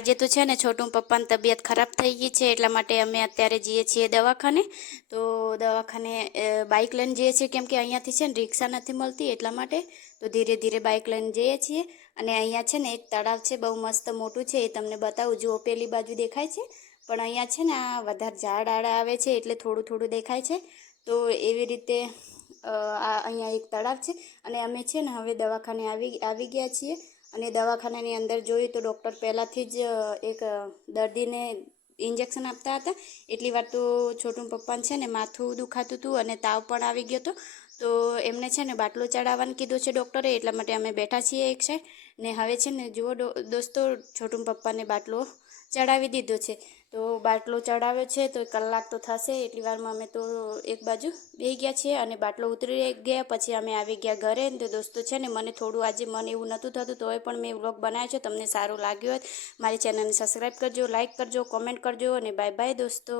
આજે તો છે ને છોટું પપ્પાની તબિયત ખરાબ થઈ ગઈ છે, એટલા માટે અમે અત્યારે જઈએ છીએ દવાખાને. તો દવાખાને બાઇક લઈને જઈએ છીએ, કેમ કે અહીંયાથી છે ને રિક્ષા નથી મળતી, એટલા માટે તો ધીરે ધીરે બાઇક લઈને જઈએ છીએ. અને અહીંયા છે ને એક તળાવ છે, બહુ મસ્ત મોટું છે, એ તમને બતાવું, જુઓ પેલી બાજુ દેખાય છે. પણ અહીંયા છે ને આ વધારે ઝાડ આડા આવે છે, એટલે થોડું થોડું દેખાય છે. તો એવી રીતે આ અહીંયા એક તળાવ છે. અને અમે છે ને હવે દવાખાને આવી આવી ગયા છીએ. અને દવાખાનાની અંદર જોયું તો ડૉક્ટર પહેલાંથી જ એક દર્દીને ઇન્જેક્શન આપતા હતા. એટલી વાર તો છોટું પપ્પાને છે ને માથું દુખાતું હતું અને તાવ પણ આવી ગયો હતો. તો એમને છે ને બાટલો ચડાવવાનું કીધું છે ડૉક્ટરે, એટલા માટે અમે બેઠા છીએ એક સાઈડ. ને હવે છે ને જુઓ દોસ્તો, છોટું પપ્પાને બાટલો ચડાવી દીધો છે. તો બાટલો ચડાવ્યો છે તો કલાક તો થશે. એટલી વારમાં અમે તો એક બાજુ બે ગયા છીએ અને બાટલો ઉતરી ગયા. પછી અમે આવી ગયા ઘરે તો દોસ્તો છે ને મને થોડું આજે મને એવું નહોતું થતું, તોય પણ મેં વ્લોગ બનાવ્યો છે. તમને સારું લાગ્યું હોય મારી ચેનલને સબસ્ક્રાઈબ કરજો લાઇક કરજો, કોમેન્ટ કરજો અને બાય બાય દોસ્તો.